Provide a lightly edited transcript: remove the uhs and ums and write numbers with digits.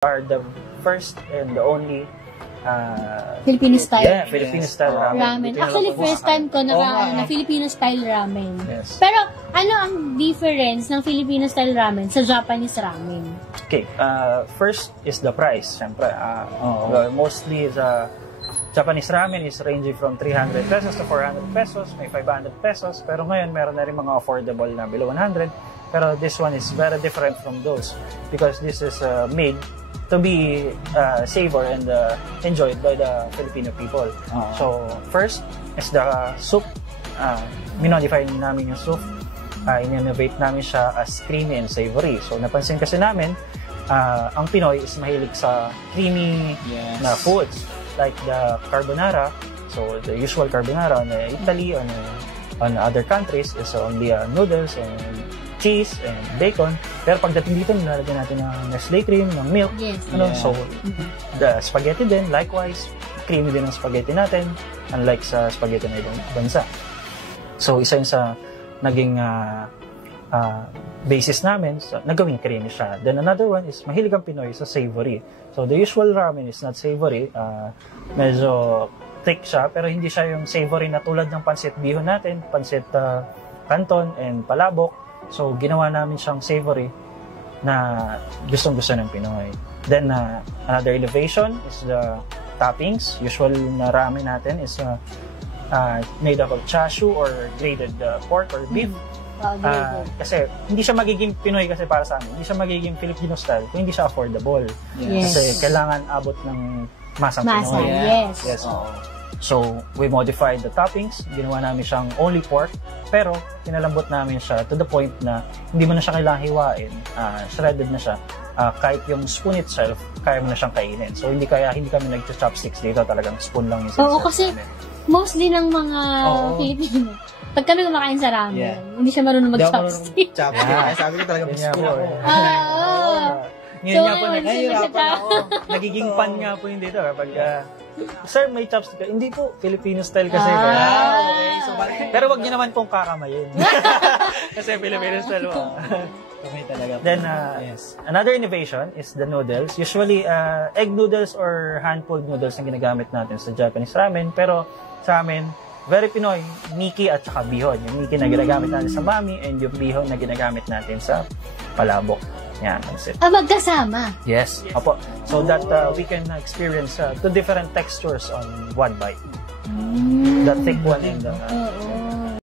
are the first and the only Filipino style. Yeah, Filipino style ramen. Actually, first time ko na Filipino style ramen. Yes. Pero, ano ang difference ng Filipino style ramen sa Japanese ramen? Okay, first is the price. Siyempre, mostly the Japanese ramen is ranging from 300 pesos to 400 pesos, may 500 pesos, pero ngayon meron na rin mga affordable na below 100. Pero this one is very different from those because this is made to be savored and enjoyed by the Filipino people. So, first is the soup. Minodify namin yung soup. In-innovate namin siya as creamy and savory. So, napansin kasi namin, ang Pinoy is mahilig sa creamy na foods like the carbonara. So, the usual carbonara on Italy, on other countries is only noodles and cheese and bacon. Pero pagdating dito, nilalagyan natin ng Nestle cream, ng milk. So, the spaghetti din, likewise, creamy din ang spaghetti natin, unlike sa spaghetti na ibang bansa. So, isa yun sa naging basis namin, nagawing creamy siya. Then another one is, mahilig ang Pinoy sa savory. So, the usual ramen is not savory. Medyo thick siya, pero hindi siya yung savory na tulad ng pansit bihon natin, pansit canton and palabok. So, ginawa namin siyang savory na gustong-gusto ng Pinoy. Then, another innovation is the toppings. Usual na ramen natin is made up of chashu or grated pork or beef. Kasi, hindi siya magiging Pinoy kasi para sa amin. Hindi siya magiging Filipino style kung hindi siya affordable. Kasi kailangan abot ng masang Pinoy. Yes. So, we modified the toppings. Ginawa namin siyang only pork. Pero, pinalambot namin siya to the point na hindi mo na siya kailangang hiwain. Shredded na siya. Kahit yung spoon itself, kaya mo na siyang kainin. So, hindi kami nag-chopsticks dito. Talagang spoon lang yung sinuserve. Oo, kasi mostly ng mga Filipino, pag kami kumakain sa ramen, hindi siya marunong mag-chopstick. Sabi ko talaga, spoon ako. Ngayon nga po, nagiging pan nga po yun dito. Kapag, sir, may chopstick ka. Hindi po, Filipino style kasi. Okay. So, pero wag niyo naman pong kakamayin. Kasi Filipino style mo. Okay talaga. Then, another innovation is the noodles. Usually, egg noodles or hand-pulled noodles ang ginagamit natin sa Japanese ramen. Pero sa amin, very Pinoy, Miki at saka bihon. Yung Miki na ginagamit natin sa mami and yung bihon na ginagamit natin sa palabok. Yan, that's it. Magkasama? Yes. Opo. So that we can experience two different textures on one bite. The thick one and the